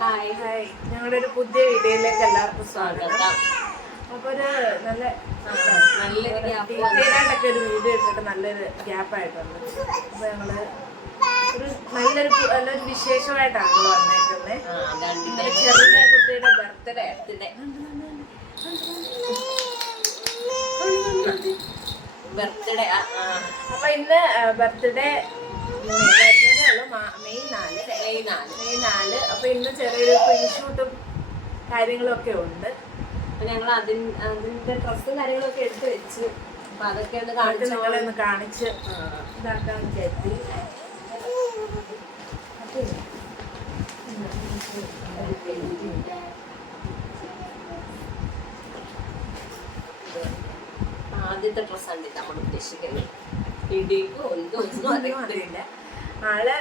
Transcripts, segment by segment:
Hi hi, ഞങ്ങളുടെ ഒരു പുതിയ വീഡിയോയിലേക്ക് എല്ലാവർക്കും സ്വാഗതം. അപ്പൊ ഒരു ഡീറ്റെയിലായിട്ടൊക്കെ ഒരു വീഡിയോ ഇട്ടിട്ട് നല്ലൊരു ഗ്യാപ്പായിട്ടുണ്ട്. അപ്പൊ ഞങ്ങള് ഒരു നല്ലൊരു വിശേഷമായിട്ടാണ് വന്നേക്കുന്നത്. ചെറിയ കുട്ടിയുടെ ബർത്ത്ഡേ. അപ്പൊ ഇന്ന് ബർത്ത്ഡേ വരുന്നതേ ഉള്ളൂ, മെയ് 4. അപ്പൊ ഇന്ന് ചെറിയൊരു പ്രീഷൂട്ടും കാര്യങ്ങളും ഒക്കെ ഉണ്ട്. അപ്പൊ ഞങ്ങൾ അതിന്റെ ഡ്രസ്സും കാര്യങ്ങളൊക്കെ എടുത്ത് വെച്ച് അപ്പൊ അതൊക്കെ നിങ്ങളെ ഒന്ന് കാണിച്ച് ഇതാക്കാൻ കരുതി. ആദ്യത്തെ ഡ്രസ്സാണ് നമ്മൾ ഉദ്ദേശിക്കുന്നത്. ഇടിക്കും ഒന്നും അറിയില്ല. ആള്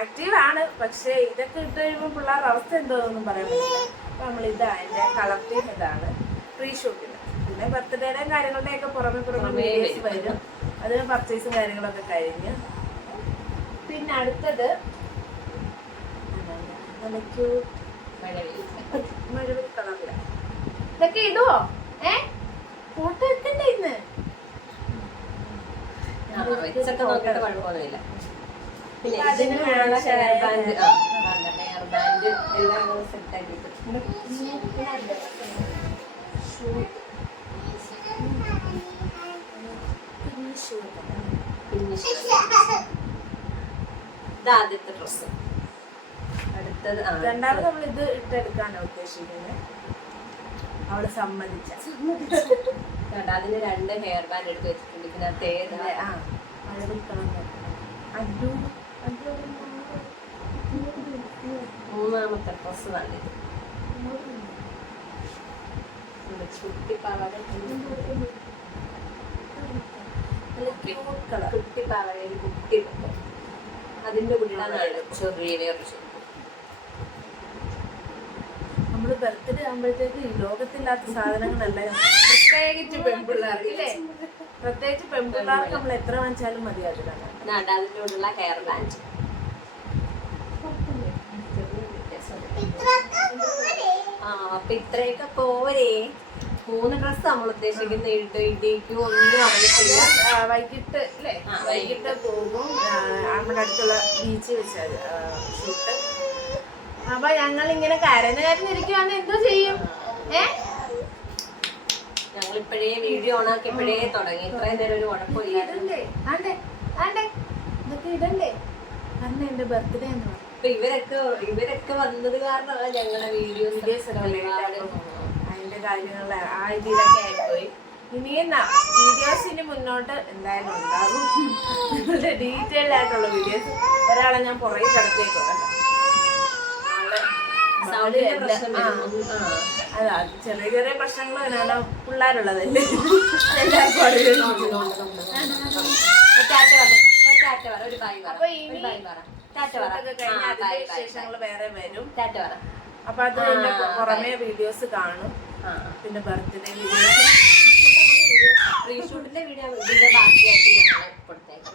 ആക്റ്റീവാണ്, പക്ഷെ ഇതൊക്കെ ഇട്ട് കഴിയുമ്പോൾ പിള്ളേരുടെ അവസ്ഥ എന്തോന്നൊന്നും പറയാൻ പറ്റില്ല. അപ്പൊ നമ്മളിതാ അതിന്റെ കളർ തീം ഇതാണ് പ്രീ ഷൂട്ടിന്. പിന്നെ ബർത്ത്ഡേയുടെയും കാര്യങ്ങളുടെയും ഒക്കെ പുറമെ വീഡിയോസ് വരും. അത് പർച്ചേസും കാര്യങ്ങളൊക്കെ കഴിഞ്ഞ്. പിന്നെ അടുത്തത് മഴവിൽ കളറില്ല. ഇതൊക്കെ ഇടുവോ? ഫോട്ടോ എടുക്കണ്ടേ ഇന്ന്? കുഴപ്പമൊന്നുമില്ല. പിന്നെ ഇതിനുള്ള ഹെയർ ബാൻഡ് എല്ലാം സെറ്റ് ആക്കിയിട്ട് ഇത് ആദ്യത്തെ ഡ്രസ്സ്. അടുത്തത് രണ്ടാമത് നമ്മൾ ഇത് ഇട്ടെടുക്കാനാണ് ഉദ്ദേശിക്കുന്നത്. അവള് സമ്മതിച്ച അതിന് 2 ഹെയർ ബാൻഡ് എടുത്ത് വെച്ചിട്ടുണ്ട്. ഇതിനകത്ത് മൂന്നാമത്തെ ഡ്രസ്സ് നല്ലത് കുട്ടിപ്പാവയുടെ കുട്ടി അതിന്റെ കൂടെയാണ് ചെറിയ നമ്മള് ബർത്ത്ഡേ ആകുമ്പോഴത്തേക്ക് ഈ ലോകത്തില്ലാത്ത സാധനങ്ങളെല്ലാം പ്രത്യേകിച്ച് പെൺപിള്ളേർക്ക് ഇല്ലേ, പ്രത്യേകിച്ച് പെൺപിള്ളേർക്ക് നമ്മൾ എത്ര വാങ്ങിച്ചാലും മതിയാതിലാണ്. അതിനോടുള്ള ഹെയർ ബാൻഡ് അപ്പൊ ഇത്രയൊക്കെ പോരെ. 3 ഡ്രസ് നമ്മൾ ഉദ്ദേശിക്കുന്ന ഇടിക്കും ഒന്നും അറിയത്തില്ല. വൈകിട്ട് അല്ലേ, വൈകിട്ട് പോകും നമ്മുടെ അടുത്തുള്ള ബീച്ച് വെച്ചാൽ ഷൂട്ട്. അപ്പൊ ഞങ്ങൾ ഇങ്ങനെ കരഞ്ഞിരിക്കുവാണ്, എന്തോ ചെയ്യും? ഞങ്ങളിപ്പോഴേ വീഡിയോ ഓണാക്കിയപ്പോഴേ തുടങ്ങി. ഇത്രയും നേരം ഒരു കുഴപ്പമില്ല. ഇതൊക്കെ ഇടണ്ടേ? കാരണം എന്റെ ബർത്ത്ഡേ ആണ്. ഇപ്പൊ ഇവരൊക്കെ വന്നത് കാരണമാണ് ഞങ്ങളുടെ വീഡിയോസ് അതിന്റെ കാര്യങ്ങൾ ആ ഇതിലൊക്കെ ആയിപ്പോയി. ഇനിയും വീഡിയോസ് ഇനി മുന്നോട്ട് എന്തായാലും ഉണ്ടാകും, ഡീറ്റെയിൽഡ് ആയിട്ടുള്ള വീഡിയോസ്. ഒരാളെ ഞാൻ പുറകെ കിടത്തേക്കോ അതാ, ചെറിയ ചെറിയ പ്രശ്നങ്ങൾ തന്നെയാണ് പിള്ളേരുള്ളതല്ലേ. അപ്പൊ ഇനി വിശേഷങ്ങൾ വേറെ വരും. അപ്പൊ അത് പുറമെ വീഡിയോസ് കാണും. പിന്നെ ബർത്ത്ഡേ വീഡിയോസ്, പ്രീ ഷൂട്ടിന്റെ വീഡിയോ ഇതിന്റെ ബാക്കിയായിട്ട് ഞങ്ങൾ കൊടുത്തേക്കും.